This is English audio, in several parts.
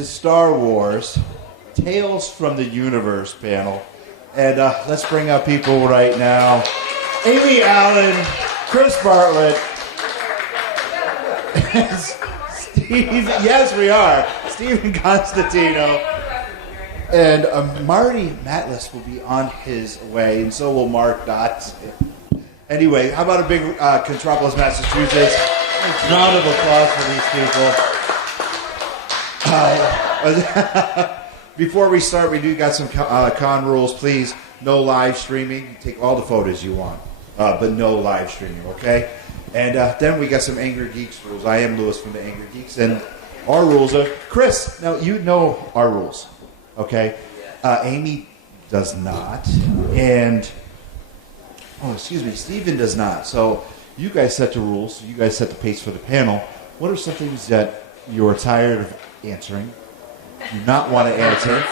is Star Wars Tales from the Universe panel. And let's bring up people right now. Amy Allen, Chris Bartlett, Steve, yes we are, Stephen Constantino, and Marty Matlis will be on his way, and so will Mark Dotson. Anyway, how about a big Contropolis, Massachusetts? Round of applause for these people. Before we start, we do got some con rules. Please, no live streaming. Take all the photos you want, but no live streaming, okay? And then we got some Angrygeeks rules. I am Lewis from the Angrygeeks, and our rules are... Chris, now you know our rules, okay? Amy does not, and... Oh, excuse me, Steven does not. So you guys set the rules. You guys set the pace for the panel. What are some things that you're tired of answering? Do not want to answer?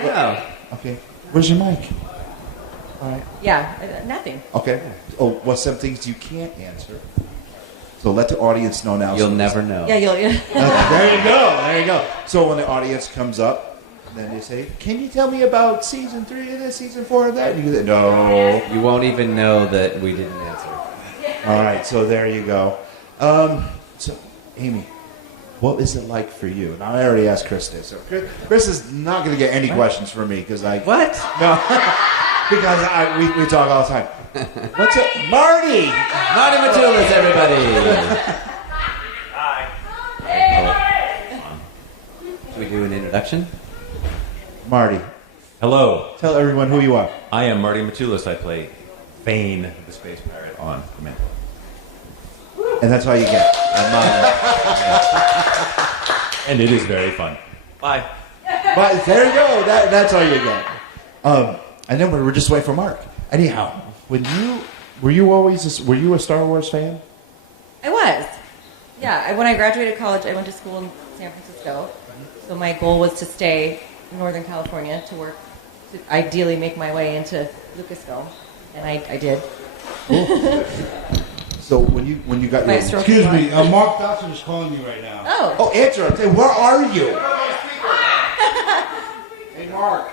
Yeah. Okay. Where's your mic? All right. Yeah, nothing. Okay. Oh, what's some things you can't answer? So let the audience know now. You'll never know. Yeah, there you go. There you go. So when the audience comes up, then they say, "Can you tell me about season 3 of this, season 4 of that?" And you say, "No." You won't even know that we didn't answer. All right. So there you go. So Amy, what is it like for you? Now I already asked Chris this. So Chris is not going to get any questions from me because I What? No. Because we talk all the time. What's it? Marty! Marty Matulis, everybody! Hi. Should we do an introduction? Marty, Hello. tell everyone who you are. I am Marty Matulis. I play Thane, the space pirate on Command. And that's all you get. And it is very fun. Bye. But there you go. That's all you get. And then we're just waiting for Mark. Anyhow, were you a Star Wars fan? I was. Yeah, when I graduated college, I went to school in San Francisco. So my goal was to stay in Northern California to work, to ideally make my way into Lucasfilm. And I did. Cool. So when you got your... Excuse me, Mark Dotson is calling you right now. Oh, answer him. Say, where are you? Hey, Mark.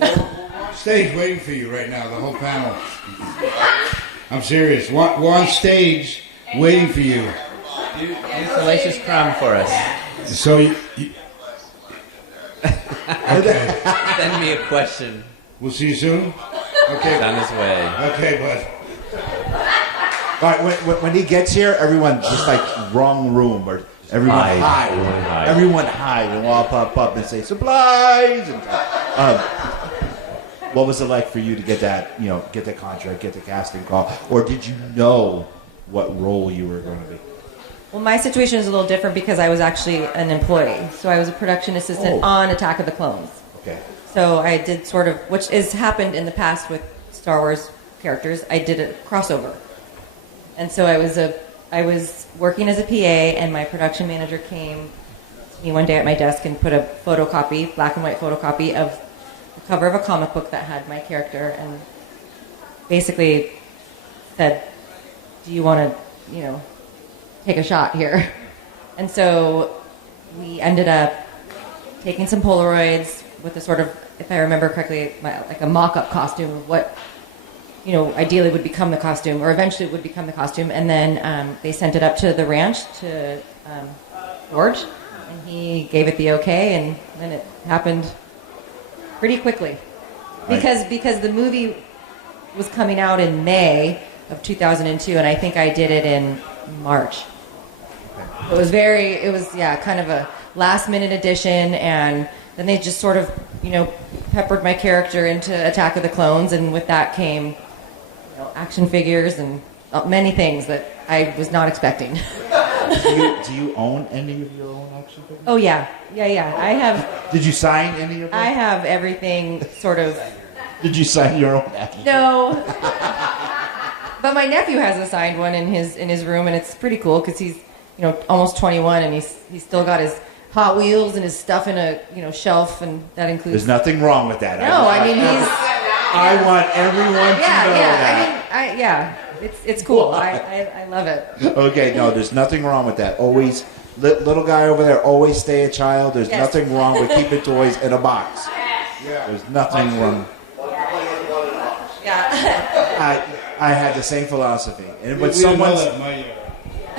We're on stage waiting for you right now, the whole panel. I'm serious. We're on stage waiting for you. Do salacious crumb for us. So you okay. Send me a question. We'll see you soon? Okay. It's on his way. Okay, All right, when he gets here, everyone just like wrong room or everyone hide. Everyone hide and we'll all pop up and say supplies. And, what was it like for you to get that, get the contract, get the casting call, or did you know what role you were going to be? well, my situation is a little different because I was actually an employee. So I was a production assistant on Attack of the Clones. Okay. So I did sort of, which has happened in the past with Star Wars characters, I did a crossover. And so I was working as a PA, and my production manager came to me one day at my desk and put a photocopy, black and white photocopy of the cover of a comic book that had my character, and basically said, do you want to, take a shot here? And so we ended up taking some Polaroids with a sort of, if I remember correctly, like a mock-up costume of what, ideally would become the costume, or eventually would become the costume. And then they sent it up to the ranch, to George, and he gave it the okay, and then it happened pretty quickly. Because the movie was coming out in May of 2002, and I think I did it in March. It was kind of a last-minute addition, and then they just sort of, peppered my character into Attack of the Clones, and with that came, action figures and many things that I was not expecting. Do you own any of your own action figures? Oh, yeah. I have... Did you sign any of them? I have everything sort of... Did you sign your own action? No. But my nephew has a signed one in his room, and it's pretty cool because he's, almost 21, and he's still got his Hot Wheels and his stuff in a, shelf, and that includes... There's nothing wrong with that. No, he's... I want everyone to know that. It's cool. I love it. Okay, no, there's nothing wrong with that. Always Little guy over there, always stay a child. There's Yes. nothing wrong with keeping toys in a box. Yeah. There's nothing wrong. Yeah. I had the same philosophy. And when We didn't know someone that in my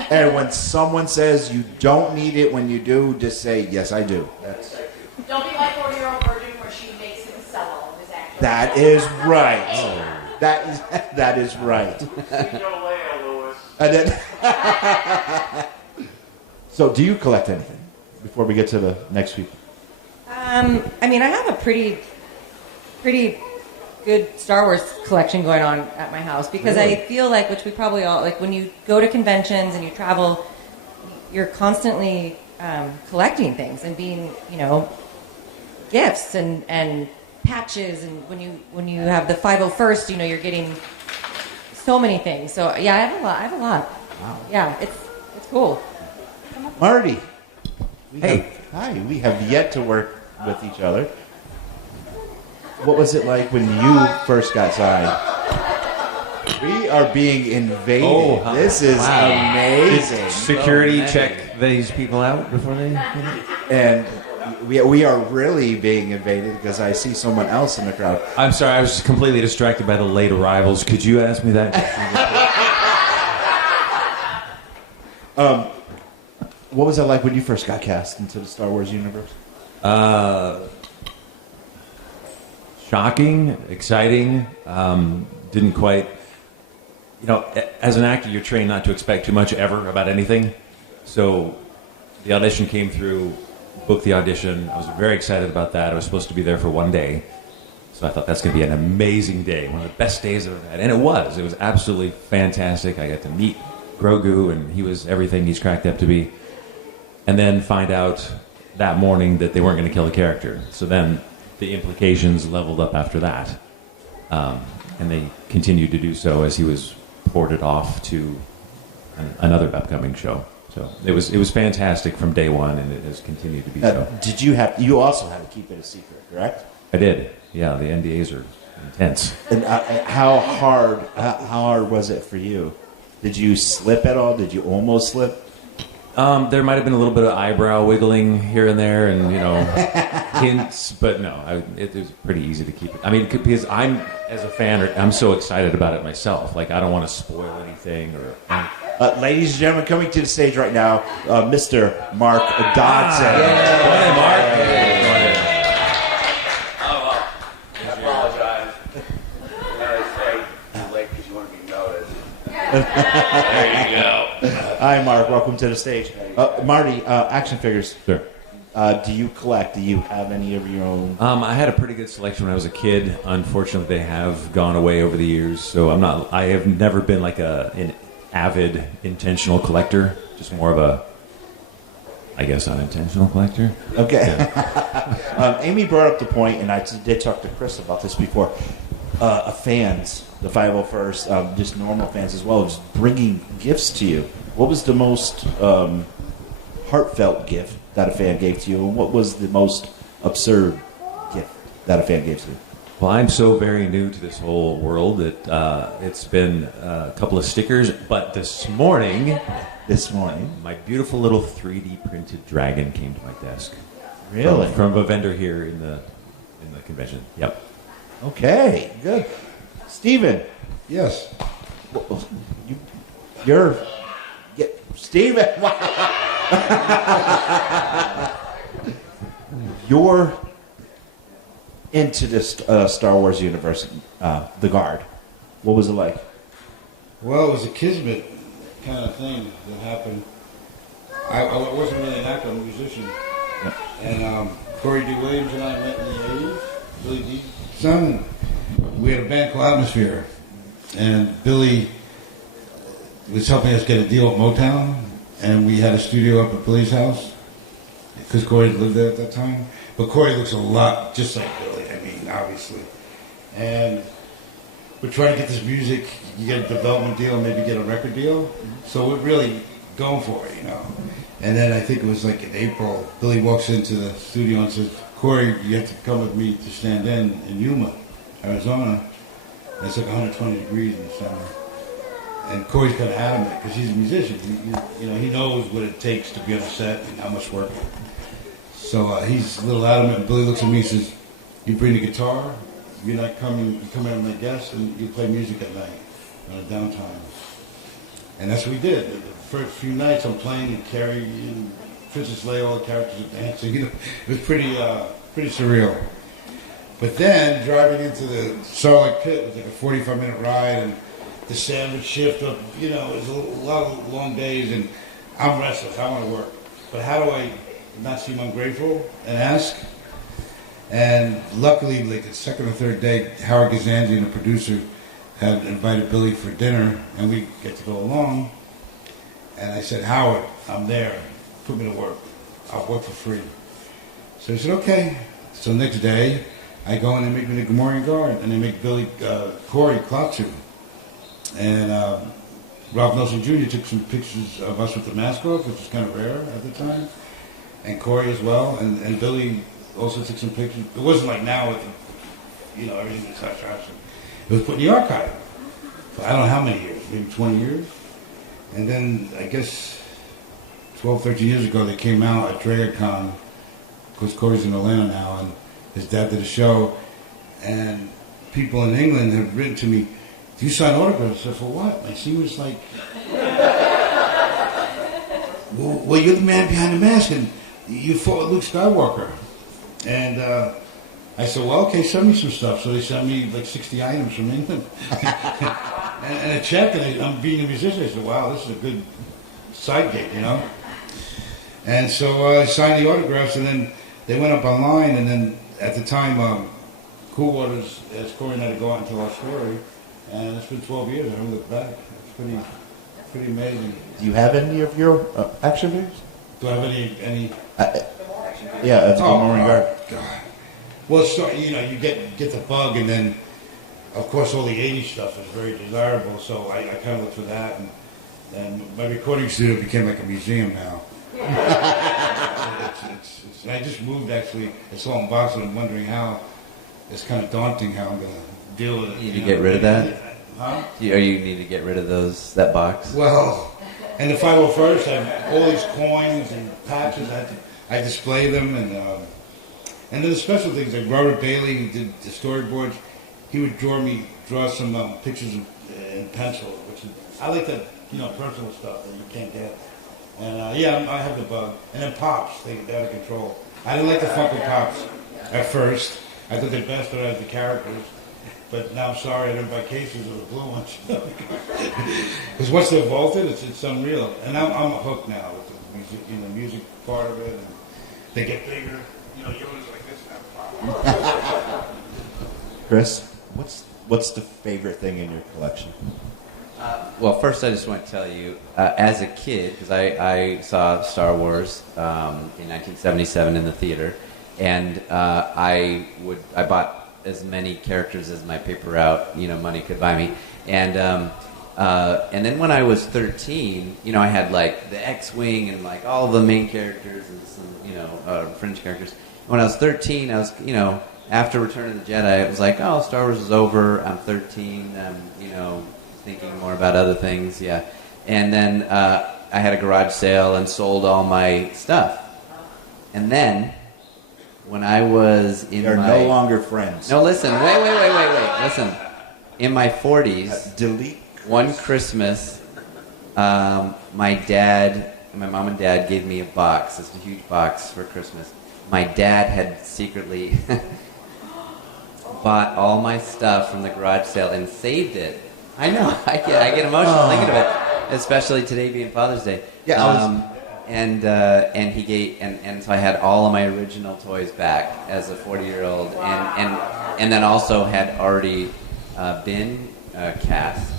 and when someone says you don't need it, when you do, just say yes, I do. Don't be like 40-year-old virgin where she makes him sell all of his actions. That is right. That is right. And then, so, do you collect anything before we get to the next week? I mean, I have a pretty good Star Wars collection going on at my house because I feel like, which we probably all like, when you go to conventions and you travel, you're constantly collecting things and being, gifts and patches, and when you have the 501st, you're getting so many things. So yeah, I have a lot. Wow. Yeah, it's cool. Marty. Hey. Hi. We have yet to work with each other. What was it like when you first got signed? We are being invaded. Oh, this is amazing. Security check these people out before they. And we are really being invaded because I see someone else in the crowd. I'm sorry, I was completely distracted by the late arrivals. Could you ask me that? What was it like when you first got cast into the Star Wars universe? Shocking, exciting. Didn't quite. As an actor, you're trained not to expect too much ever about anything. So the audition came through, booked the audition. I was very excited about that. I was supposed to be there for one day. So I thought that's going to be an amazing day, one of the best days I've ever had. And it was. It was absolutely fantastic. I got to meet Grogu, and he was everything he's cracked up to be. And then find out that morning that they weren't going to kill the character. So then the implications leveled up after that. And they continued to do so as he was ported off to another upcoming show. So it was fantastic from day one, and it has continued to be so. Did you also had to keep it a secret, correct? I did. Yeah, the NDAs are intense. And how hard was it for you? Did you slip at all? Did you almost slip? There might have been a little bit of eyebrow wiggling here and there, and hints, but no, it was pretty easy to keep it. I mean, because I'm, as a fan, I'm so excited about it myself. Like, I don't want to spoil anything. Ladies and gentlemen, coming to the stage right now, Mr. Mark Dodson. Go ahead, Mark. I apologize. I say too late because you want to be noticed. There you go. Hi, Mark. Welcome to the stage. Marty, action figures. Sure. Do you collect? Do you have any of your own? I had a pretty good selection when I was a kid. Unfortunately, they have gone away over the years, so I have never been like an avid intentional collector. Just more of a, I guess, unintentional collector. Okay. Yeah. Amy brought up the point, and I did talk to Chris about this before. Fans, the 501st, just normal fans as well, just bringing gifts to you. What was the most heartfelt gift that a fan gave to you, and what was the most absurd gift that a fan gave to you? Well, I'm so very new to this whole world that it's been a couple of stickers, but this morning, my beautiful little 3D printed dragon came to my desk. Really? From a vendor here in the convention. Yep. Okay, good. Steven, Yes. you're... Steven! You're into this Star Wars universe, The Guard. What was it like? Well, it was a kismet kind of thing that happened. I wasn't really an actor, I'm a musician. Yep. And Corey D. Williams and I met in the 80s. Billy D's son. We had a band called Atmosphere. And Billy was helping us get a deal at Motown. And we had a studio up at Billy's house. Because Corey lived there at that time. But Corey looks a lot just like Billy, I mean, obviously. And we're trying to get this music, you get a development deal, and maybe get a record deal. So we're really going for it, And then I think it was like in April, Billy walks into the studio and says, Corey, you have to come with me to stand in Yuma, Arizona. And it's like 120 degrees in the summer. And Corey's kind of adamant because he's a musician. He knows what it takes to be on a set and how much work. So he's a little adamant. And Billy looks at me and says, "You bring the guitar. You're not coming. You come in as my guest, and you play music at night on a downtime." And that's what we did. The first few nights, I'm playing and Carrie and Princess Leia, all the characters are dancing. It was pretty surreal. But then driving into the Starlight Pit was like a 45-minute ride, and the sandwich shift up, it was a lot of long days, and I'm restless. I want to work. But how do I not seem ungrateful and ask? And luckily, like the second or third day, Howard Gazanjian, the producer, had invited Billy for dinner, and we get to go along. And I said, "Howard, I'm there. Put me to work. I'll work for free." So he said, "Okay." So next day, I go and they make me the Gamorrean Guard, and they make Corey Klaatu. And Ralph Nelson Jr. took some pictures of us with the mask off, which was kind of rare at the time, and Corey as well, and Billy also took some pictures. It wasn't like now with everything that's hush hush. It was put in the archive for I don't know how many years, maybe 20 years. And then I guess 12, 13 years ago they came out at DreaCon, because Corey's in Atlanta now, and his dad did a show, and people in England have written to me, "Do you sign autographs?" I said, "For what?" And she was like, well, you're the man behind the mask, and you fought with Luke Skywalker. And I said, "Well, okay, send me some stuff." So they sent me like 60 items from England. and a check, and I'm being a musician. I said, "Wow, this is a good side gig, And so I signed the autographs, and then they went up online, and then at the time, Cool Waters asked Corey and I to go out and tell our story, and it's been 12 years. I haven't looked back. It's pretty amazing. Do you have any of your action figures? Do I have any? Yeah, that's Gamorrean Guard. God. Well, so, you get the bug, and then, of course, all the 80s stuff is very desirable, so I kind of look for that, and my recording studio became like a museum now. And I just moved, actually. I saw in Boston. I'm wondering how. It's kind of daunting how I'm going to deal with it. You need to get rid of that? Huh? You need to get rid of that box? Well, and the 501st, I have all these coins and patches. I display them, and then the special things, like Robert Bailey, who did the storyboards, he would draw some pictures in pencil, which I like that, personal stuff that you can't get. And I have the bug. And then Pops, they're out of control. I didn't like the Funko Pops at first. I thought they bastardized the characters. But now I'm sorry I didn't buy cases of the blue ones. Because once they're vaulted, it's unreal. And I'm hooked now with the music part of it. And they get bigger. Yours like this now. Chris, what's the favorite thing in your collection? Well, first I just want to tell you, as a kid, because I saw Star Wars in 1977 in the theater, and I bought as many characters as my paper route, money could buy me, and then when I was 13, I had like the X-wing and like all the main characters and some fringe characters. When I was 13, I was after Return of the Jedi, it was like, oh, Star Wars is over. I'm 13. I'm thinking more about other things, yeah. And then I had a garage sale and sold all my stuff. And then, when I was in They're no longer friends. No, listen, wait. Listen. In my 40s, Delete. one Christmas, my mom and dad gave me a box. It's a huge box for Christmas. My dad had secretly bought all my stuff from the garage sale and saved it. I know. I get emotional thinking of it, especially today being Father's Day. Yeah. And he gave, and so I had all of my original toys back as a 40-year-old, and then also had already been cast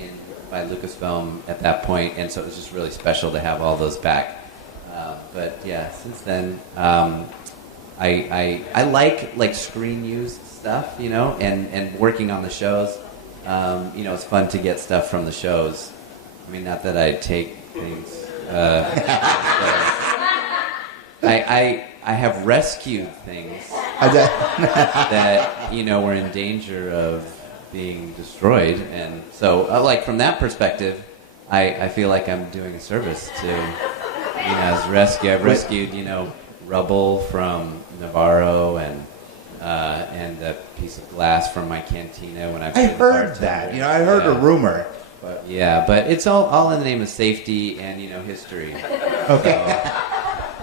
in by Lucasfilm at that point, and so it was just really special to have all those back. But yeah, since then, I like screen used stuff, and working on the shows. It's fun to get stuff from the shows. I mean, not that I take things. I have rescued things that were in danger of being destroyed. And so, like from that perspective, I feel like I'm doing a service to, as rescue. I've rescued, rubble from Navarro and a piece of glass from my cantina when I've I been heard bartender. that. I heard a rumor. But it's all in the name of safety and history. Okay. So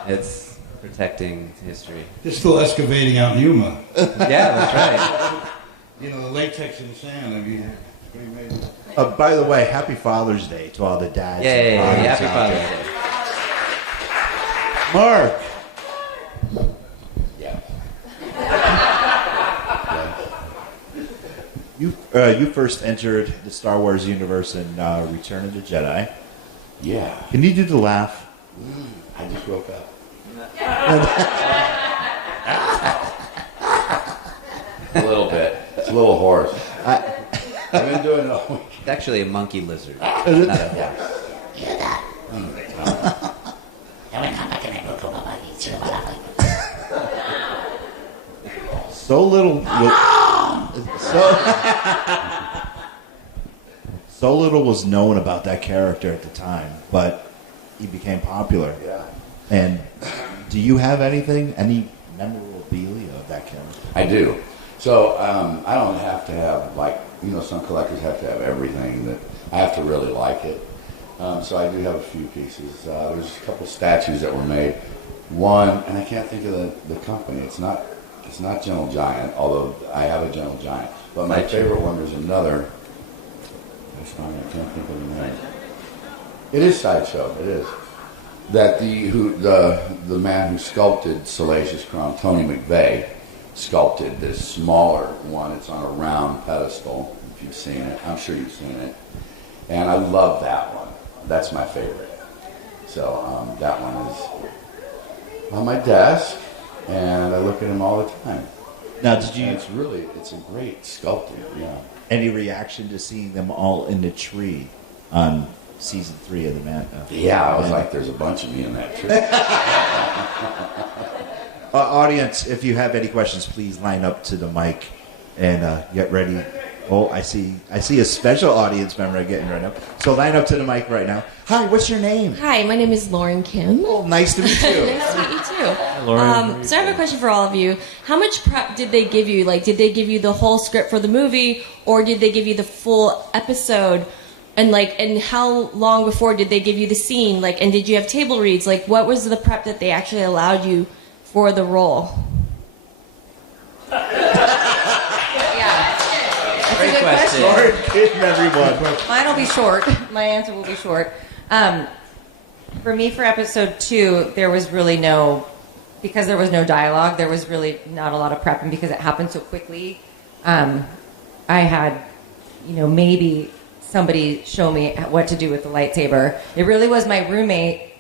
it's protecting history. They're still excavating out in Yuma. Yeah, that's right. The latex in the sand. I mean, it's pretty amazing. By the way, happy Father's Day to all the dads. Yeah, and happy fathers out Father's there. Day. Mark, Yeah. you first entered the Star Wars universe in Return of the Jedi. Yeah. Can you do the laugh? I just woke up. A little bit. It's a little hoarse. I've been doing it all week. It's actually a monkey lizard. So little. So little was known about that character at the time, but he became popular. Yeah. And do you have any memorabilia of that character? I do. So I don't have to have, some collectors have to have everything. That I have to really like it. So I do have a few pieces. There's a couple statues that were made. One, and I can't think of the company. It's not Gentle Giant, although I have a Gentle Giant. But my favorite one is another. I can't think of the name. It is Sideshow. It is. That the man who sculpted Salacious Crumb, Tony McVeigh, sculpted this smaller one. It's on a round pedestal. If you've seen it, I'm sure you've seen it. And I love that one. That's my favorite. So that one is on my desk, and I look at them all the time. Now, did you? And it's a great sculpting. Yeah. Any reaction to seeing them all in the tree on season 3 of the Man? Yeah, I was like, there's a bunch of me in that tree. Audience, if you have any questions, please line up to the mic and get ready. Oh, I see a special audience member getting right up. So line up to the mic right now. Hi, what's your name? Hi, my name is Lauren Kim. Oh, nice to meet you. Nice to meet you too. Hi, Lauren. So I have a question for all of you. How much prep did they give you? Like, did they give you the whole script for the movie, or did they give you the full episode? And how long before did they give you the scene? Like, and did you have table reads? Like, what was the prep that they actually allowed you for the role? That's a good question. Sorry, kidding everyone. Mine will be short. My answer will be short. For me, for episode 2, there was really because there was no dialogue, there was really not a lot of prep, and because it happened so quickly, I had, maybe somebody show me what to do with the lightsaber. It really was my roommate,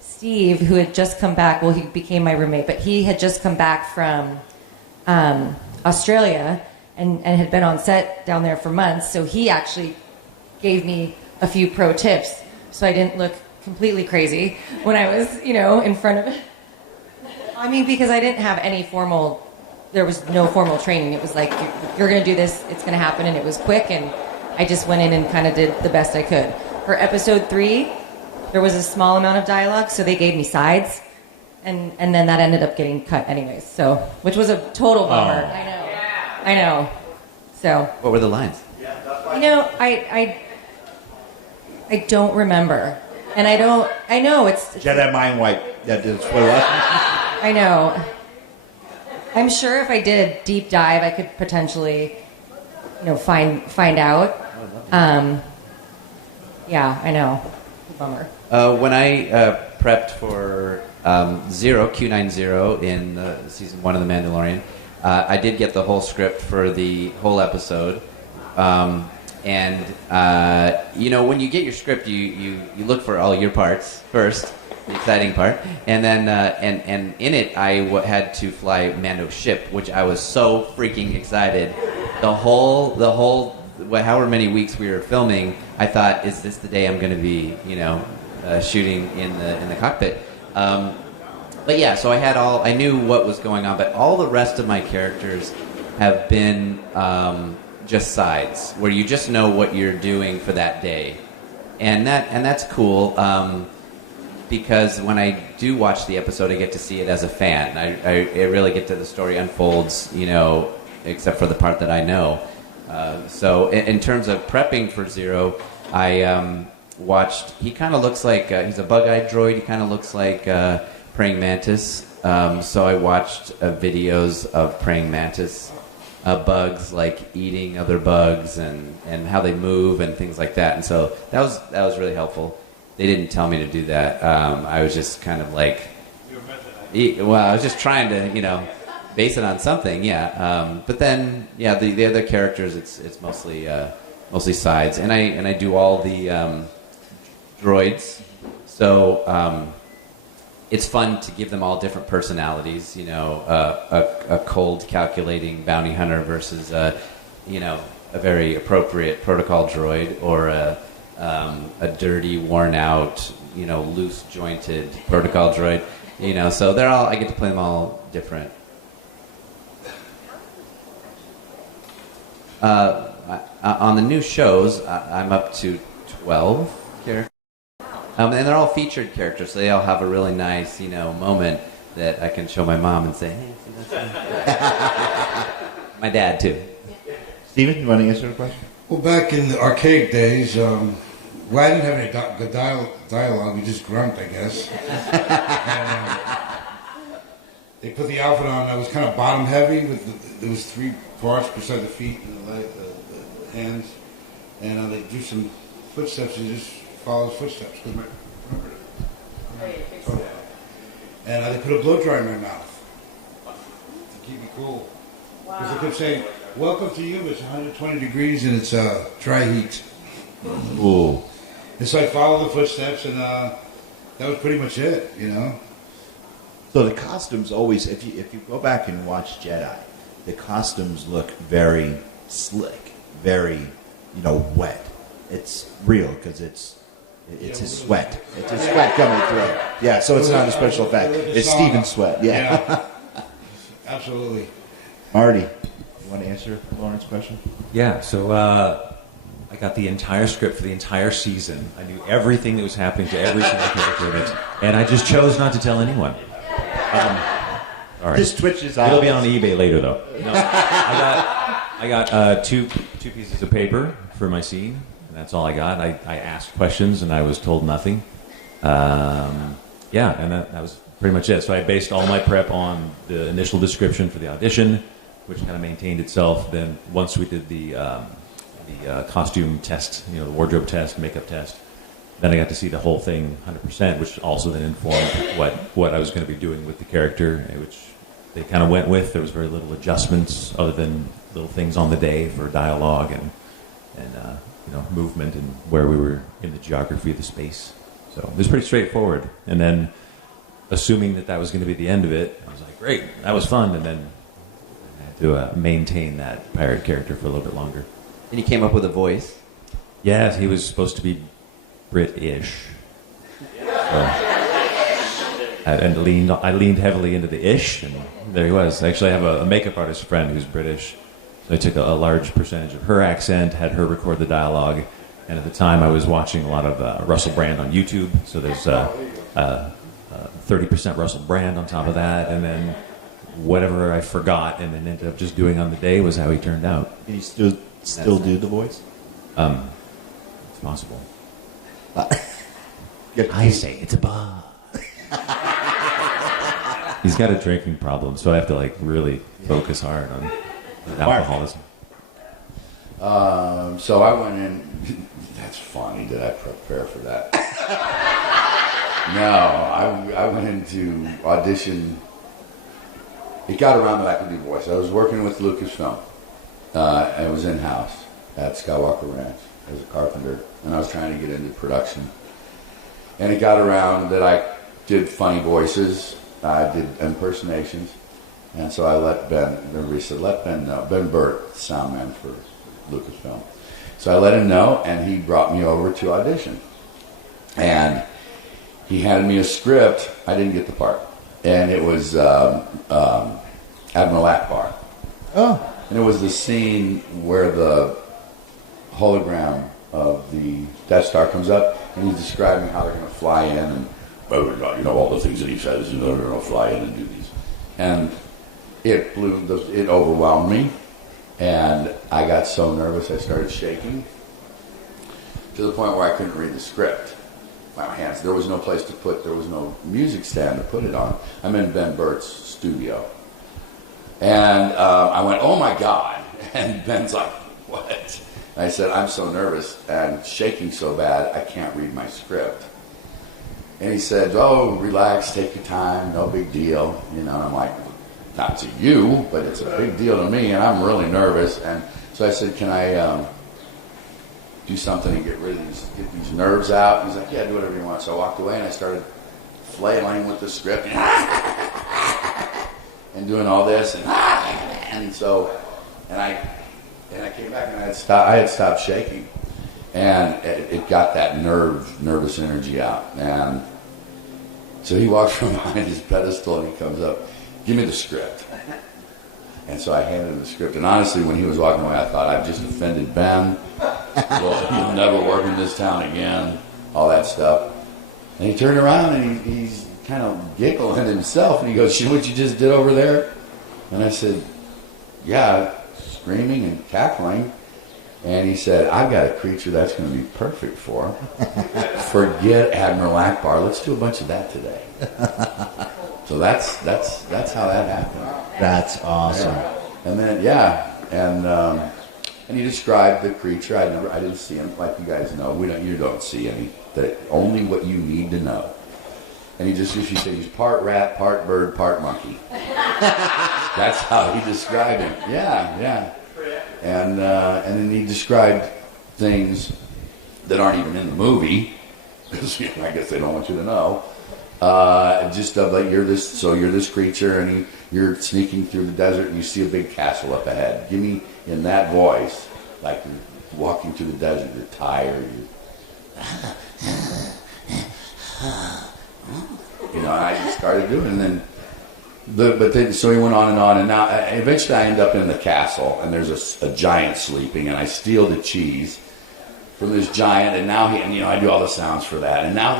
Steve, who had just come back. Well, he became my roommate, but he had just come back from Australia and had been on set down there for months. So he actually gave me a few pro tips so I didn't look completely crazy when I was, in front of it. I mean, because I didn't have there was no formal training. It was like, you're going to do this, it's going to happen, and it was quick, and I just went in and kind of did the best I could. For episode 3, there was a small amount of dialogue, so they gave me sides, and then that ended up getting cut anyways, so, which was a total bummer. Oh. I know. So. What were the lines? I don't remember. And I know it's... Jedi Mind Wipe. That is what it was. I know. I'm sure if I did a deep dive, I could potentially, find out. Yeah, I know. Bummer. When I prepped for Q90 in season 1 of The Mandalorian, I did get the whole script for the whole episode. When you get your script, you look for all your parts first, the exciting part, and then and in it I had to fly Mando's ship, which I was so freaking excited. The whole however many weeks we were filming, I thought, is this the day I'm going to be shooting in the cockpit? But yeah, so I knew what was going on, but all the rest of my characters have been just sides, where you just know what you're doing for that day, and that's cool. Because when I do watch the episode, I get to see it as a fan. I really get to the story unfolds, except for the part that I know. So in terms of prepping for Zero, I watched. He kind of looks like he's a bug-eyed droid. He kind of looks like praying mantis. So I watched videos of praying mantis bugs, like eating other bugs and how they move and things like that. And so that was really helpful. They didn't tell me to do that. I was just kind of like, well, I was just trying to, base it on something, yeah. But then, yeah, the other characters, it's mostly sides, and I do all the droids. So it's fun to give them all different personalities. A cold, calculating bounty hunter versus a very appropriate protocol droid, or a dirty, worn out, loose jointed protocol droid. So they're all. I get to play them all different. On the new shows, I'm up to 12 characters. And they're all featured characters, so they all have a really nice, moment that I can show my mom and say, hey, see that? My dad, too. Steven, you want to answer the question? Well, back in the archaic days, well, I didn't have any good dialogue. We just grunt, I guess. And, they put the outfit on that was kind of bottom heavy. There was 3 parts beside the feet and the leg, the hands. And they do some footsteps. You just follow the footsteps. And they put a blow dryer in my mouth to keep me cool. Because they kept saying, welcome to you. It's 120 degrees and it's dry heat. Ooh. And so I followed the footsteps, and that was pretty much it, So the costumes always, if you go back and watch Jedi, the costumes look very slick, very, wet. It's real because it's his sweat. It's his sweat coming through. Yeah, so it's not a special effect. It's Steven's sweat. Yeah. Absolutely. Marty, you want to answer Lauren's question? Yeah, so I got the entire script for the entire season. I knew everything that was happening to every single character in it, and I just chose not to tell anyone. All right. This twitches out. It'll be on eBay later, though. No, I got two pieces of paper for my scene, and that's all I got. I asked questions, and I was told nothing. And that was pretty much it. So I based all my prep on the initial description for the audition, which kind of maintained itself. Then once we did the costume test, the wardrobe test, makeup test, then I got to see the whole thing 100%, which also then informed what I was going to be doing with the character, which they kind of went with. There was very little adjustments other than little things on the day for dialogue and movement and where we were in the geography of the space. So it was pretty straightforward. And then, assuming that was going to be the end of it, I was like, great, that was fun. And then I had to maintain that pirate character for a little bit longer. And you came up with a voice. Yes, he was supposed to be British. I leaned heavily into the ish, and there he was. Actually, I have a makeup artist friend who's British. So I took a large percentage of her accent, had her record the dialogue, and at the time I was watching a lot of Russell Brand on YouTube. So there's 30% Russell Brand on top of that, and then whatever I forgot and then ended up just doing on the day was how he turned out. Can you still do the voice? It's possible. I say it's a bar. He's got a drinking problem, so I have to really focus hard on alcoholism. So I went in. That's funny. Did I prepare for that? No, I went into audition. It got around that I could do voice. I was working with Lucasfilm. And it was in-house at Skywalker Ranch as a carpenter, and I was trying to get into production. And it got around that I did funny voices, I did impersonations, and so I let Ben know. Ben Burt, sound man for Lucasfilm. So I let him know, and he brought me over to audition. And he handed me a script. I didn't get the part. And it was Admiral Akbar. Oh. And it was the scene where the hologram of the Death Star comes up, and he's describing how they're going to fly in, and all the things that he says, they're going to fly in and do these. And it overwhelmed me, and I got so nervous I started shaking to the point where I couldn't read the script. My hands, there was no place to put, there was no music stand to put it on. I'm in Ben Burtt's studio. And I went, oh my God. And Ben's like, what? And I said, I'm so nervous and shaking so bad, I can't read my script. And he said, oh, relax, take your time, no big deal. And I'm like, not to you, but it's a big deal to me, and I'm really nervous. And so I said, can I do something and get these nerves out? And he's like, yeah, do whatever you want. So I walked away and I started flailing with the script and doing all this and I came back and I had stopped shaking, and it got that nervous energy out. And so he walks from behind his pedestal and he comes up, give me the script. And so I handed him the script. And honestly, when he was walking away, I thought, I've just offended Ben. Well, he'll never work in this town again. All that stuff. And he turned around and he's kind of giggling himself. And he goes, see what you just did over there? And I said, yeah, screaming and cackling. And he said, I've got a creature that's going to be perfect for him. Forget Admiral Akbar. Let's do a bunch of that today. So that's how that happened. That's awesome. Yeah. And then and he described the creature. I didn't see him, like you guys know. You don't see any. Only what you need to know. And he said he's part rat, part bird, part monkey. That's how he described him. Yeah. And then he described things that aren't even in the movie, because I guess they don't want you to know. Just like you're this creature, and you're sneaking through the desert, and you see a big castle up ahead. Give me in that voice, like you're walking through the desert, you're tired. And I just started doing it, and then. So he went on, and now eventually I end up in the castle, and there's a giant sleeping, and I steal the cheese from this giant, and now I do all the sounds for that, and now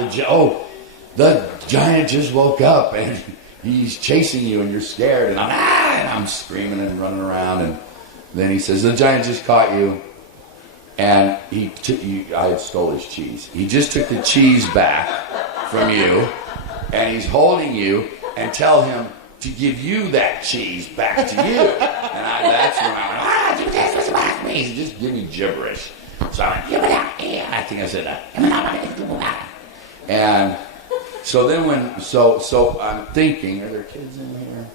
the giant just woke up, and he's chasing you, and you're scared, and I'm screaming and running around, and then he says, the giant just caught you, and I had stole his cheese. He just took the cheese back from you, and he's holding you, and tell him to give you that cheese back to you. And that's when I went, this was me. He just give me gibberish. So I went, I think I said that. And so then so I'm thinking, are there kids in here?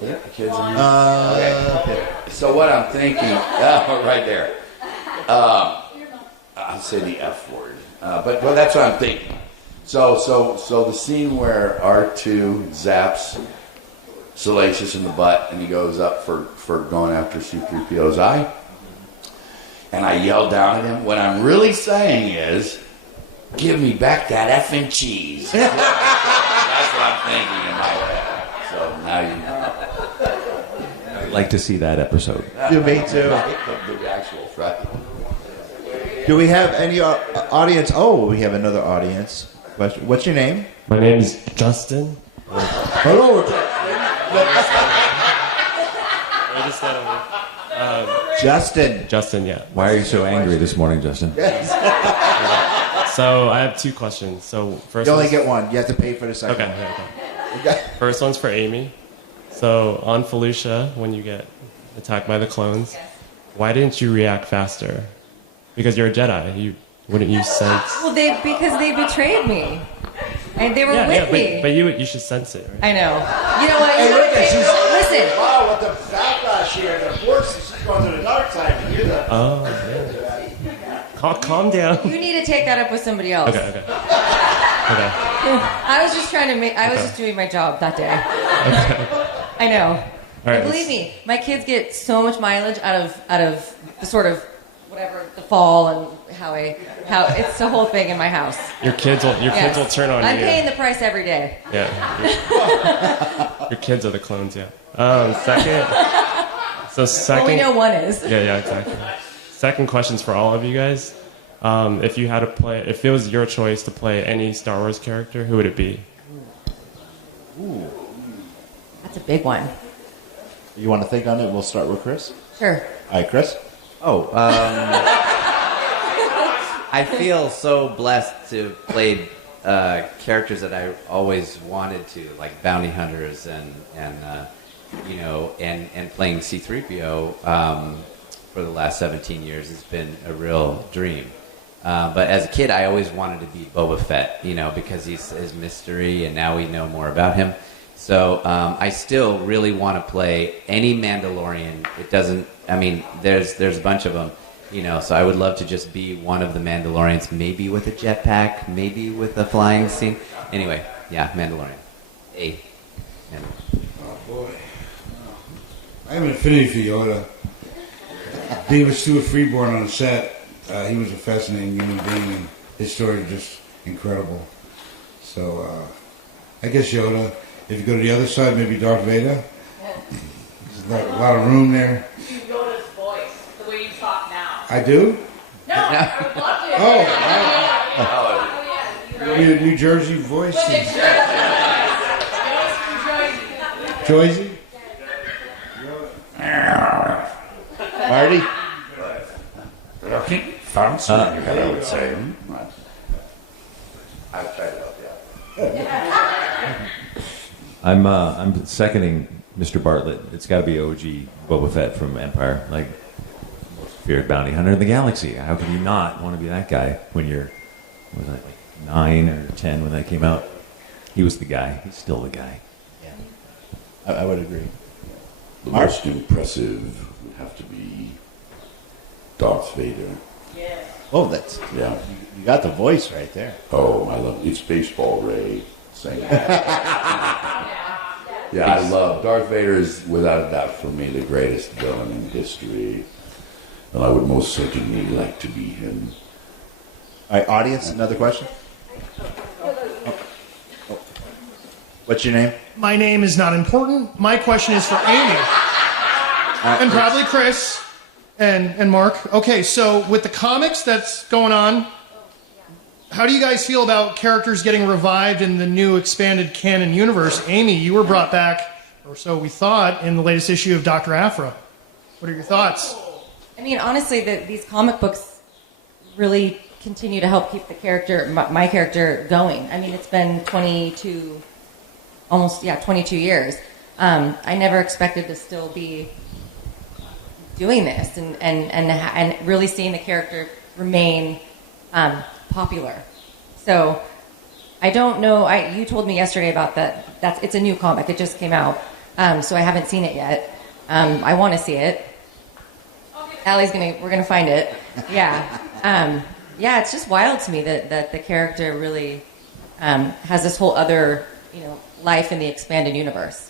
Are there kids in here? Okay. So what I'm thinking, right there. I'll say the F word. But that's what I'm thinking. So the scene where R2 zaps Salacious in the butt, and he goes up for going after C-3PO's eye, and I yell down at him. What I'm really saying is, give me back that effing cheese. That's what I'm thinking in my head. So now you know. I'd like to see that episode. You me too. The actual right. Do we have any audience? Oh, we have another audience question. What's your name? My name is Justin. Hello. Justin, yeah. Why are you so angry this morning, Justin? So I have two questions. So first, you only get one. You have to pay for the second one. Okay. First one's for Amy. So on Felucia, when you get attacked by the clones, why didn't you react faster? Because you're a Jedi. Wouldn't you sense? Well, because they betrayed me. And they were with me. But you should sense it, right? I know. You know what? Listen. Wow, what the backlash here. The force is going to the dark side. You hear that? Oh, yeah. Calm down. You need to take that up with somebody else. Okay. I was just just doing my job that day. Okay. I know. All right, believe me, my kids get so much mileage out of the sort of whatever the fall and how it's the whole thing in my house. Your kids will turn on you. I'm paying the price every day. So second, Well, we know one is. yeah, exactly. Second question's for all of you guys. If you had to play, if it was your choice to play any Star Wars character, who would it be? Ooh. That's a big one. You want to think on it? We'll start with Chris. Sure. All right, Chris. Oh, I feel so blessed to play characters that I always wanted to, like bounty hunters and playing C-3PO for the last 17 years has been a real dream. But as a kid, I always wanted to be Boba Fett, because he's his mystery, and now we know more about him. So I still really want to play any Mandalorian. It doesn't. I mean, there's a bunch of them, So I would love to just be one of the Mandalorians, maybe with a jetpack, maybe with a flying scene. Anyway, yeah, Mandalorian. Oh boy, I have an affinity for Yoda. Being with Stuart Freeborn on the set, he was a fascinating human being, and his story is just incredible. So I guess Yoda. If you go to the other side, maybe Darth Vader. There's a lot of room there. You Yoda's voice, the way you talk now. I do? No, I would love to. Oh, yeah. New Jersey voice. Jersey? Marty? Looking fancy, I would say. I've tried it out, yeah. I'm seconding Mr. Bartlett. It's got to be OG Boba Fett from Empire, like most feared bounty hunter in the galaxy. How can you not want to be that guy when you're, what was that, like 9 or 10 when that came out? He was the guy. He's still the guy. Yeah, I would agree. The most impressive would have to be Darth Vader. Oh, that's Yeah. you got the voice right there. Oh, I love it's Baseball Ray saying that. Yeah, I love Darth Vader is without a doubt for me the greatest villain in history, and I would most certainly like to be him. All right, audience, another question. What's your name? My name is not important. My question is for Amy. And probably Chris and Mark. Okay, so with the comics that's going on, how do you guys feel about characters getting revived in the new expanded canon universe? Amy, you were brought back, or so we thought, in the latest issue of Dr. Aphra. What are your thoughts? I mean, honestly, these comic books really continue to help keep the character, my character, going. I mean, it's been 22 years. I never expected to still be doing this and really seeing the character remain popular. So I don't know. You told me yesterday about that. It's a new comic. It just came out, so I haven't seen it yet. I want to see it. We're gonna find it. Yeah. Yeah. It's just wild to me that the character really has this whole other life in the expanded universe.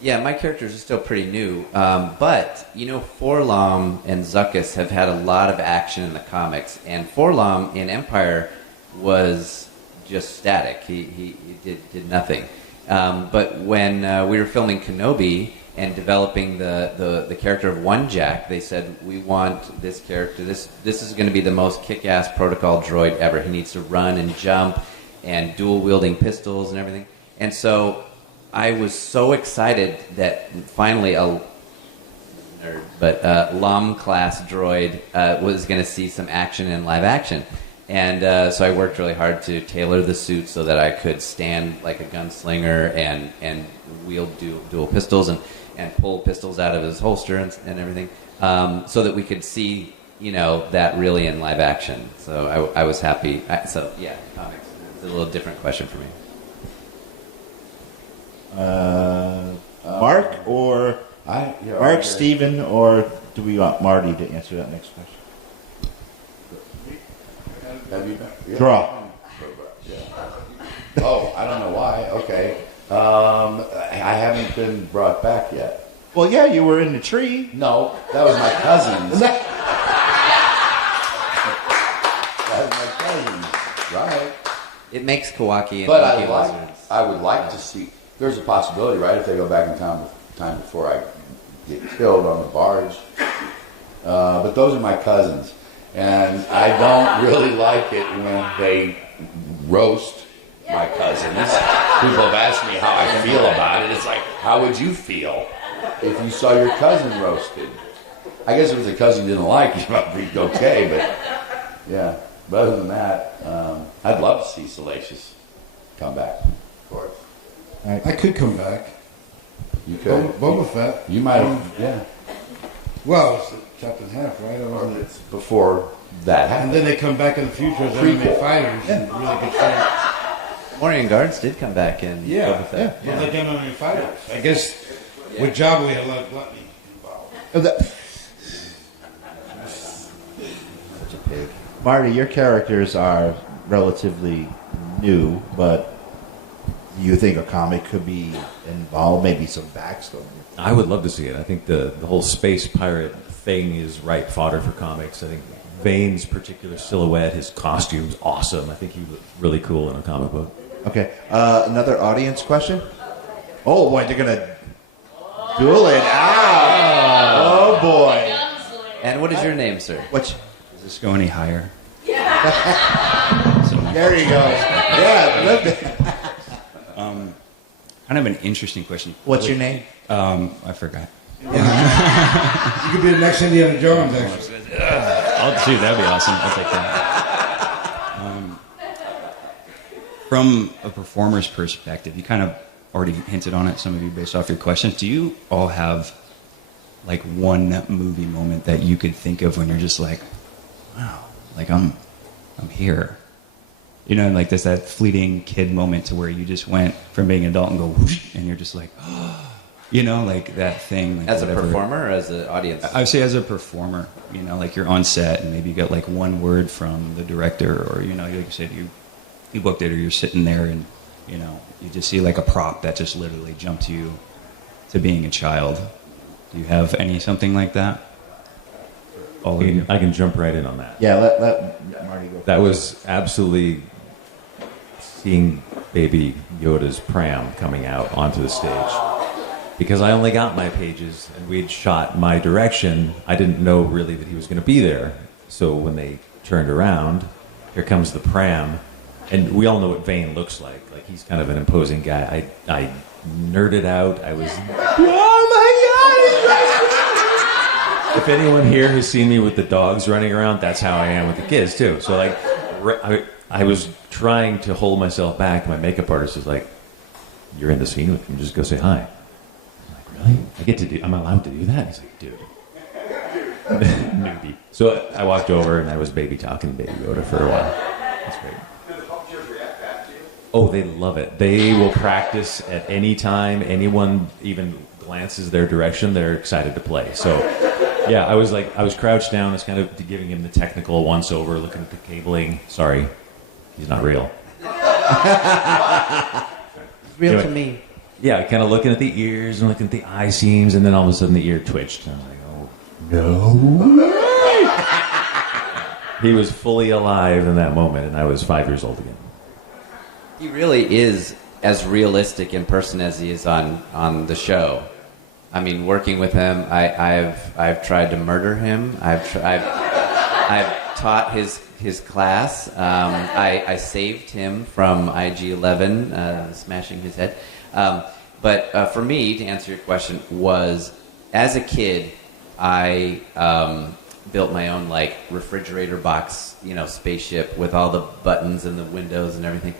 Yeah, my characters are still pretty new, but 4-LOM and Zuckuss have had a lot of action in the comics, and 4-LOM in Empire was just static. He did nothing. But when we were filming Kenobi and developing the character of One Jack, they said, we want this character. This is going to be the most kick-ass protocol droid ever. He needs to run and jump and dual-wielding pistols and everything. And so I was so excited that finally a LOM class droid was going to see some action in live action. And so I worked really hard to tailor the suit so that I could stand like a gunslinger and wield dual pistols and pull pistols out of his holster and everything, so that we could see that really in live action. So I was happy. So yeah, comics. It's a little different question for me. Mark or Mark, Steven, or do we want Marty to answer that next question? Draw. Yeah. Oh, I don't know why. Okay. I haven't been brought back yet. Well, yeah, you were in the tree. No, that was my cousin's. That was my cousin's. Right. It makes Kawaki and But Wookiee lizards. I would like to see. There's a possibility, right? If they go back in time before I get killed on the barge. But those are my cousins. And I don't really like it when they roast my cousins. People have asked me how I feel about it. It's like, how would you feel if you saw your cousin roasted? I guess if it was a cousin you didn't like, you might be okay, but yeah. But other than that, I'd love to see Salacious come back, of course. I could come back. You could. Boba Fett. You might have, yeah. Well, it's chopped in half, right? Or it's before that happened. And then they come back in the future as MMA fighters in really good shape. Morian Guards did come back in Boba Fett. Yeah. Like MMA fighters. I guess with Jabba we had a lot of gluttony involved. Such a pig. Marty, your characters are relatively new, but you think a comic could be involved, maybe some backstory? I would love to see it. I think the whole space pirate thing is ripe fodder for comics. I think Vane's particular silhouette, his costume's awesome. I think he was really cool in a comic book. Okay, another audience question? Oh boy, they're gonna duel it out. Oh boy. And what is your name, sir? What's Does this go any higher? there you go. Yeah, look. Kind of an interesting question. What's your name? I forgot. You could be the next Indiana Jones, actually. Dude, that'd be awesome. I'll take that. From a performer's perspective, you kind of already hinted on it, some of you, based off your questions. Do you all have like one movie moment that you could think of when you're just like, wow, like I'm here? You know, like there's that fleeting kid moment to where you just went from being an adult and go whoosh, and you're just like, you know, like that thing. Like As whatever. a performer or as an audience? I would say as a performer, you know, like you're on set and maybe you get like one word from the director, or, you know, like you said, you booked it, or you're sitting there and, you know, you just see like a prop that just literally jumped you to being a child. Do you have something like that? All of you? I can jump right in on that. Yeah, let Marty go. That was absolutely seeing Baby Yoda's pram coming out onto the stage. Because I only got my pages and we'd shot my direction, I didn't know really that he was going to be there. So when they turned around, here comes the pram. And we all know what Vane looks like. Like, he's kind of an imposing guy. I nerded out. I was, oh my God! If anyone here has seen me with the dogs running around, that's how I am with the kids, too. So, like, I was trying to hold myself back. My makeup artist was like, you're in the scene with him. Just go say hi. I'm like, really? I'm allowed to do that? He's like, dude. Newbie. So I walked over and I was baby talking to Baby Yoda for a while. That's great. Do the puppeteers react back to you? Oh, they love it. They will practice at any time. Anyone even glances their direction, they're excited to play. So, yeah, I was crouched down. I was kind of giving him the technical once-over, looking at the cabling. Sorry, he's not real. Real Anyway. to me. Yeah, kind of looking at the ears and looking at the eye seams, and then all of a sudden the ear twitched. And I was like, oh, no. He was fully alive in that moment, and I was 5 years old again. He really is as realistic in person as he is on the show. I mean, working with him, I've tried to murder him. I've taught his class. I saved him from IG-11 smashing his head. But for me, to answer your question, was as a kid, I built my own like refrigerator box, spaceship with all the buttons and the windows and everything.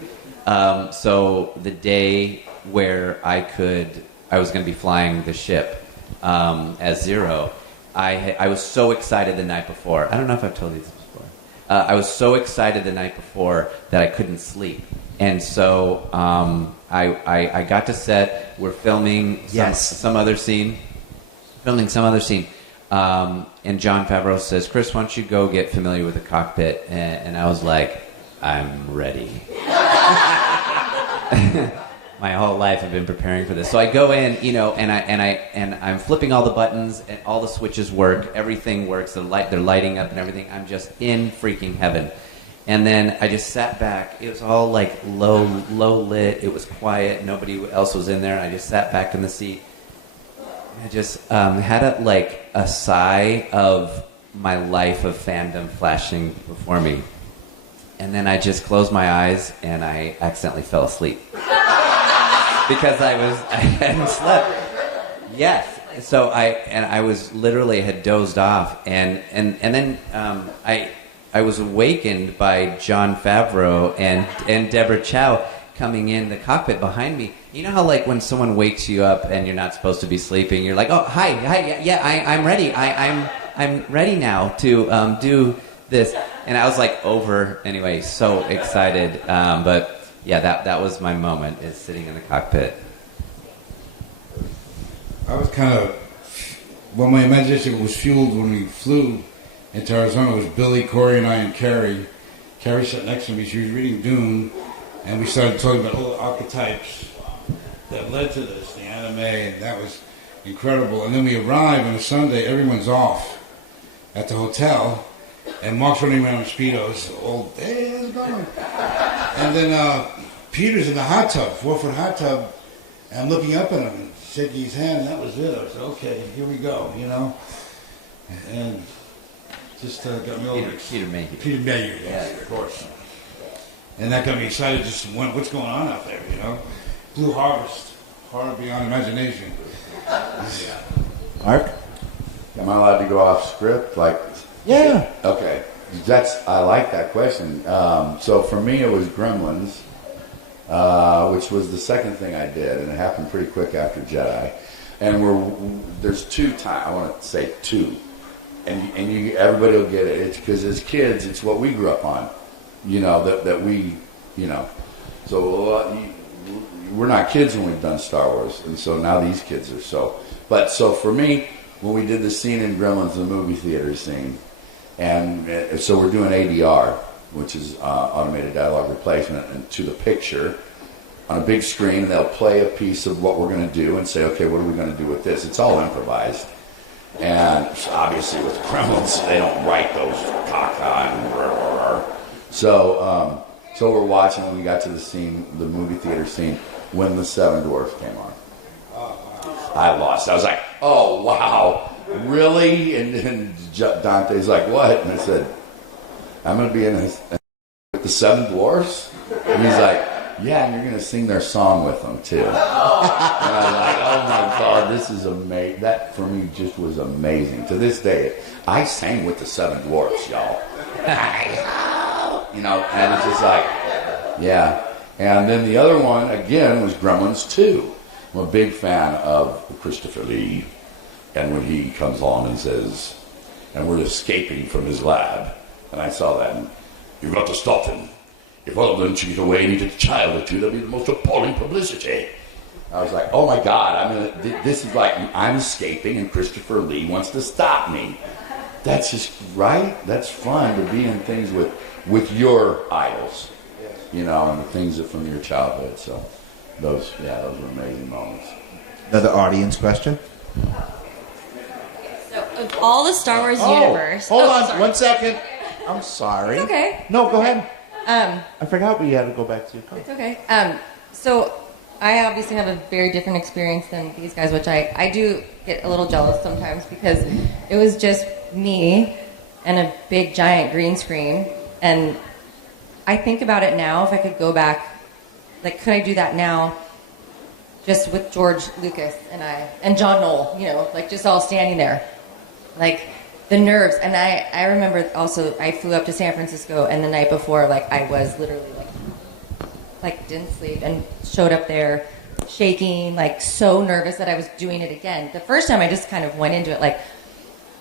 So the day where I was going to be flying the ship as Zero, I was so excited the night before. I don't know if I've told you this before. I was so excited the night before that I couldn't sleep. And so I got to set. We're filming some other scene. Filming some other scene. And Jon Favreau says, Chris, why don't you go get familiar with the cockpit? And I was like, I'm ready. My whole life I've been preparing for this. So I go in, and I'm flipping all the buttons, and all the switches work. Everything works. They're lighting up and everything. I'm just in freaking heaven. And then I just sat back. It was all like low lit. It was quiet. Nobody else was in there. I just sat back in the seat. I just had a sigh of my life of fandom flashing before me. And then I just closed my eyes and I accidentally fell asleep. Because I hadn't slept. Yes. So I was literally had dozed off and then I was awakened by Jon Favreau and Deborah Chow coming in the cockpit behind me. You know how like when someone wakes you up and you're not supposed to be sleeping, you're like, oh hi, yeah, I'm ready. I'm ready now to do this. And I was like anyway, so excited. But yeah, that was my moment, is sitting in the cockpit. I was kind of, well, my imagination was fueled when we flew into Arizona. It was Billy, Corey, and I, and Carrie. Carrie sat next to me. She was reading Dune, and we started talking about all the archetypes that led to this, the anime, and that was incredible. And then we arrive on a Sunday, everyone's off at the hotel, and Mark's running around in Speedos, all, hey, how's it going? And then Peter's in the hot tub, 4-foot hot tub, and I'm looking up at him and shaking his hand, and that was it. I said, okay, here we go, you know? And just got me over. Peter Mayhew. Peter Mayhew, yes, of course. And that got me excited, just what's going on out there, you know? Blue Harvest, horror beyond imagination. Mark? Am I allowed to go off script? Yeah. Okay. I like that question. So for me, it was Gremlins, which was the second thing I did, and it happened pretty quick after Jedi. And there's I want to say two, and everybody will get it. It's because as kids, it's what we grew up on, you know, that we, you know. So we're not kids when we've done Star Wars, and so now these kids are so. But so for me, when we did the scene in Gremlins, the movie theater scene, and so we're doing ADR, which is automated dialogue replacement, and to the picture on a big screen, and they'll play a piece of what we're going to do and say, okay, what are we going to do with this? It's all improvised. And obviously with Gremlins, they don't write those caca and rrr, rrr. So we're watching, and we got to the scene, the movie theater scene, when the Seven Dwarfs came on. I lost. I was like, oh, wow, really? And Dante's like, what? And I said, I'm going to be with the Seven Dwarfs? And he's like, yeah, and you're going to sing their song with them, too. And I was like, oh, my God, this is amazing. That, for me, just was amazing. To this day, I sang with the Seven Dwarfs, y'all. You know, and it's just like, yeah. And then the other one, again, was Gremlins 2. I'm a big fan of Christopher Lee. And when he comes on and says, and we're escaping from his lab, and I saw that, and you've got to stop him. If all of them cheat away and eat a child or two, that'll be the most appalling publicity. I was like, oh my God, I mean, this is like, I'm escaping and Christopher Lee wants to stop me. That's just, right? That's fun to be in things with your idols, you know, and the things that from your childhood. So those were amazing moments. Another audience question? So, of all the Star Wars universe... Hold on, sorry. 1 second. I'm sorry. It's okay. No, go ahead. I forgot we had to go back to your comment. It's okay. So I obviously have a very different experience than these guys, which I do get a little jealous sometimes because it was just me and a big giant green screen. And I think about it now, if I could go back, like, could I do that now just with George Lucas and John Knoll, you know, like just all standing there. Like, the nerves. And I remember also, I flew up to San Francisco, and the night before, like, I was literally, like didn't sleep, and showed up there shaking, like, so nervous that I was doing it again. The first time I just kind of went into it like,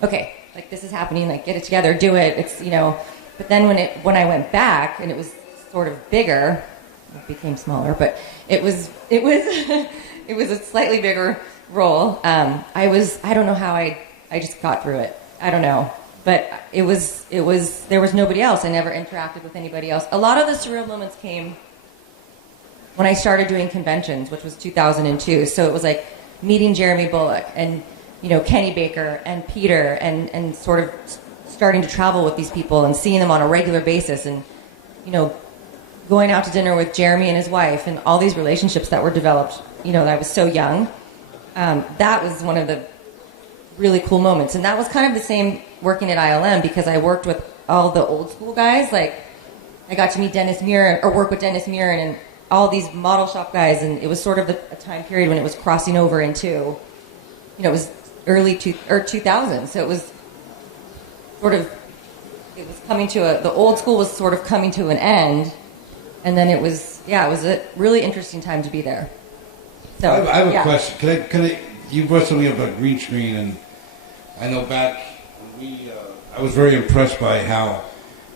okay, like, this is happening, like, get it together, do it, it's, you know. But then when I went back, and it was sort of bigger, it became smaller, but it was it was a slightly bigger role. I don't know how I just got through it. I don't know. But there was nobody else. I never interacted with anybody else. A lot of the surreal moments came when I started doing conventions, which was 2002. So it was like meeting Jeremy Bullock and, you know, Kenny Baker and Peter and sort of starting to travel with these people and seeing them on a regular basis and, you know, going out to dinner with Jeremy and his wife and all these relationships that were developed, you know, that I was so young. that was one of the really cool moments. And that was kind of the same working at ILM because I worked with all the old school guys. Like, I got to meet Dennis Muren, or work with Dennis Muren and all these model shop guys. And it was sort of a time period when it was crossing over into, it was early 2000. So it was sort of, it was coming to the old school was sort of coming to an end. And then it was a really interesting time to be there. So I have a question. Can I? You brought something up about green screen, and I know back when I was very impressed by how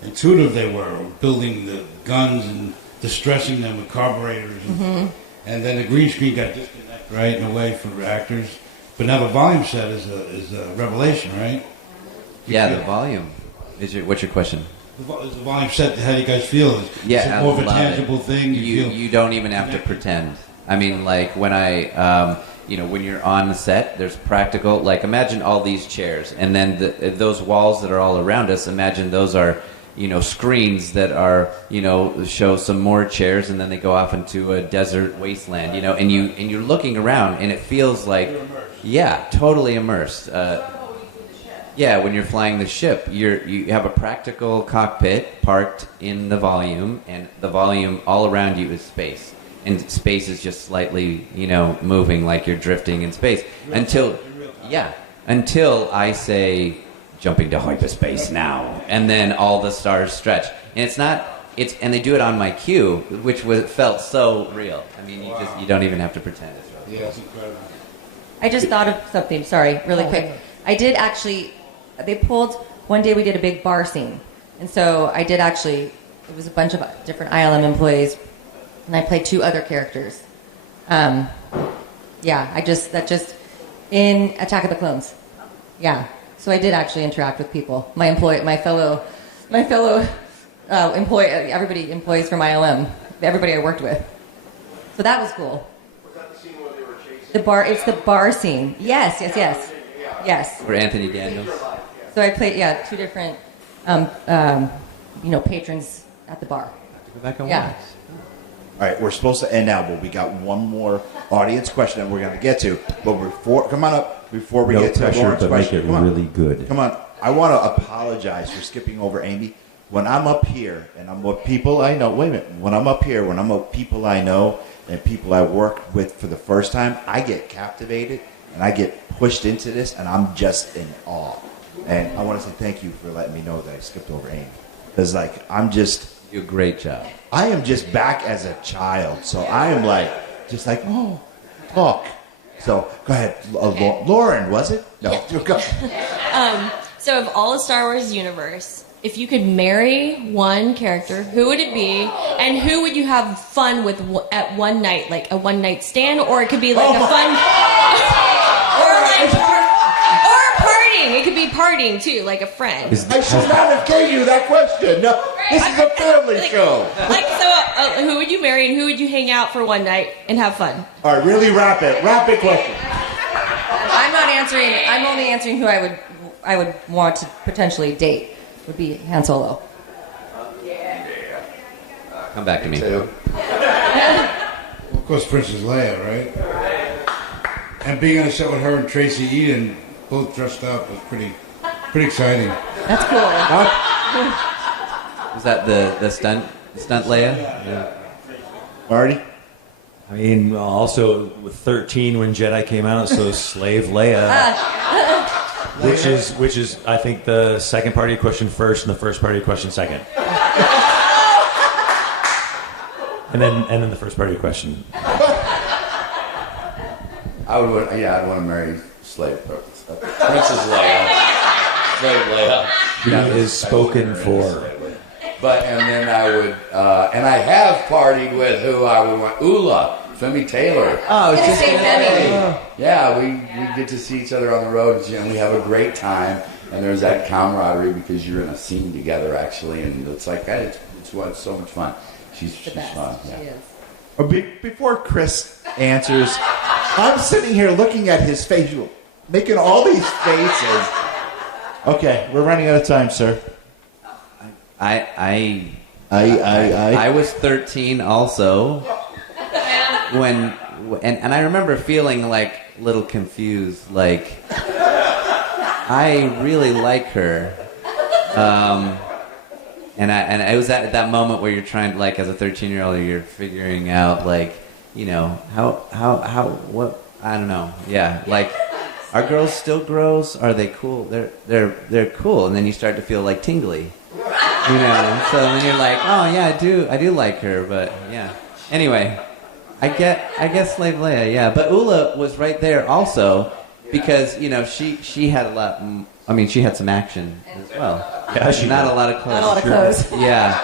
intuitive they were building the guns and distressing them with carburetors, and then the green screen got disconnected, right, in a way for actors. But now the volume set is a revelation, right? The volume. What's your question? Is the volume set? How do you guys feel? Is it more of a tangible thing? You don't even have to pretend. I mean, like when when you're on the set, there's practical. Like imagine all these chairs, and then those walls that are all around us. Imagine those are screens that are show some more chairs, and then they go off into a desert wasteland. And you're looking around, and it feels like totally immersed. When you're flying the ship, you have a practical cockpit parked in the volume, and the volume all around you is space. And space is just slightly, moving like you're drifting in space. Until I say, jumping to hyperspace now. And then all the stars stretch. And and they do it on my cue, which felt so real. I mean, you don't even have to pretend it's real. Yeah, it's incredible. I just thought of something, sorry, really quick. I did actually, one day we did a big bar scene. And so I did it was a bunch of different ILM employees, and I played 2 other characters. In Attack of the Clones. Yeah. So I did actually interact with people. My fellow employees from ILM, everybody I worked with. So that was cool. Was that the scene where they were chasing? It's the bar scene. Yes. For Anthony Daniels. So I played, 2 different, patrons at the bar. Go back and Yeah. watch. All right, we're supposed to end now, but we got one more audience question that we're going to get to. But come on up before we get to pressure, Lauren's but question. make it Come on. really good. Come on. I want to apologize for skipping over Amy. When I'm up here and I'm with people I know, wait a minute. When I'm with people I know and people I work with for the first time, I get captivated and I get pushed into this, and I'm just in awe. And I want to say thank you for letting me know that I skipped over Amy. Because, You do a great job. I am just back as a child, so I am talk. So go ahead, Lauren, was it? No, go. So of all the Star Wars universe, if you could marry one character, who would it be, and who would you have fun with at one night, like a one night stand, or it could be like a fun, or partying. It could be partying too, like a friend. I should not have gave you that question. No, this is a family show. Who would you marry and who would you hang out for one night and have fun? All right, really rapid question. I'm not answering, I'm only answering who I would want to potentially date. Would be Han Solo. Come back to me. Of course, Princess Leia, right? And being on a set with her and Tracy Eden, both dressed up, was pretty exciting. That's cool. Was that the stunt Leia? Yeah. Marty? I mean, also with 13 when Jedi came out, so Slave Leia. Which is, I think, the second part of your question first and the first part of your question second. and then the first part of your question. I'd want to marry Princess Leia. Slave Leia. She is spoken for. And then I would, and I have partied with who I would want, Ula. Femi Taylor. Oh, it's just Femi. Yeah, we get to see each other on the road, and we have a great time. And there's that camaraderie because you're in a scene together, actually, and it's like it's so much fun. She's fun. Yeah. She is. Before Chris answers, I'm sitting here looking at his face, making all these faces. Okay, we're running out of time, sir. I was 13 also. and I remember feeling like a little confused, like I really like her. And it was at that moment where you're trying, like, as a 13-year-old, you're figuring out, like, you know, what, I don't know. Yeah, like, are girls still gross? Are they cool? They're cool. And then you start to feel, like, tingly. You know, so then you're like, oh, yeah, I do like her, but, yeah. Anyway, I guess Slave Leia, yeah. But Ula was right there also because, you know, she had a lot, I mean, she had some action as well. Yeah, not a lot of clothes. Not a lot of clothes. Yeah.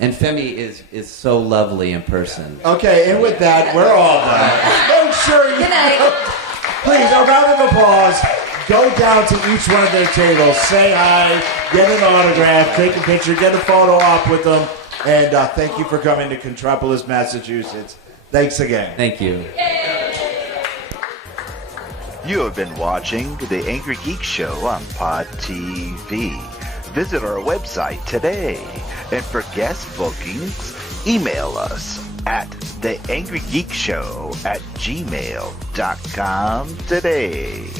And Femi is so lovely in person. Okay, and with that, we're all done. Make sure you... Good night. Please, a round of applause. Go down to each one of their tables, say hi, get an autograph, take a picture, get a photo op with them, and thank you for coming to Contropolis, Massachusetts. Thanks again. Thank you. You have been watching the Angry Geek Show on Pod TV. Visit our website today. And for guest bookings, email us at theangrygeekshow@gmail.com today.